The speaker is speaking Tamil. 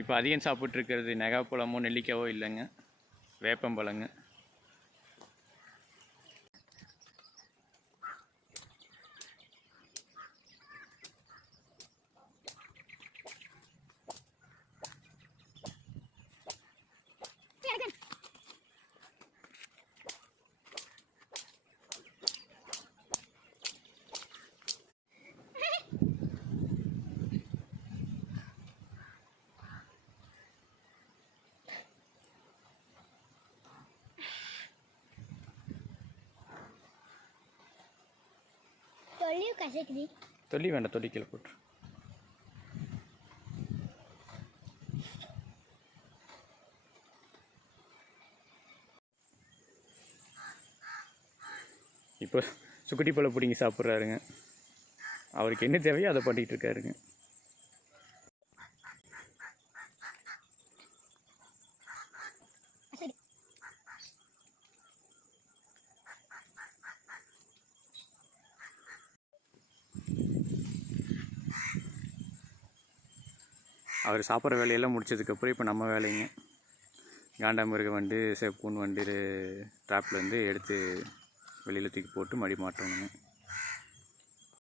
இப்போ அதிகம் சாப்பிட்ருக்கிறது நெகாப்பழமோ நெல்லிக்காவோ இல்லைங்க, வேப்பம்பழங்க. தொல்லி வேண்டாம், தொல்லி கீழே போட்டு. இப்போ சுக்குட்டி பழம் பிடிங்கி சாப்பிட்றாருங்க. அவருக்கு என்ன தேவையோ அதை பண்ணிகிட்டு இருக்காருங்க. அவர் சாப்பிட்ற வேலையெல்லாம் முடிச்சதுக்கப்புறம் இப்போ நம்ம வேலைங்க. காண்டாமிருக வண்டு, சேப்புக்கூன் வண்டு ட்ராப்லேருந்து எடுத்து வெளியில் தூக்கி போட்டு மடி மாட்டணுங்க.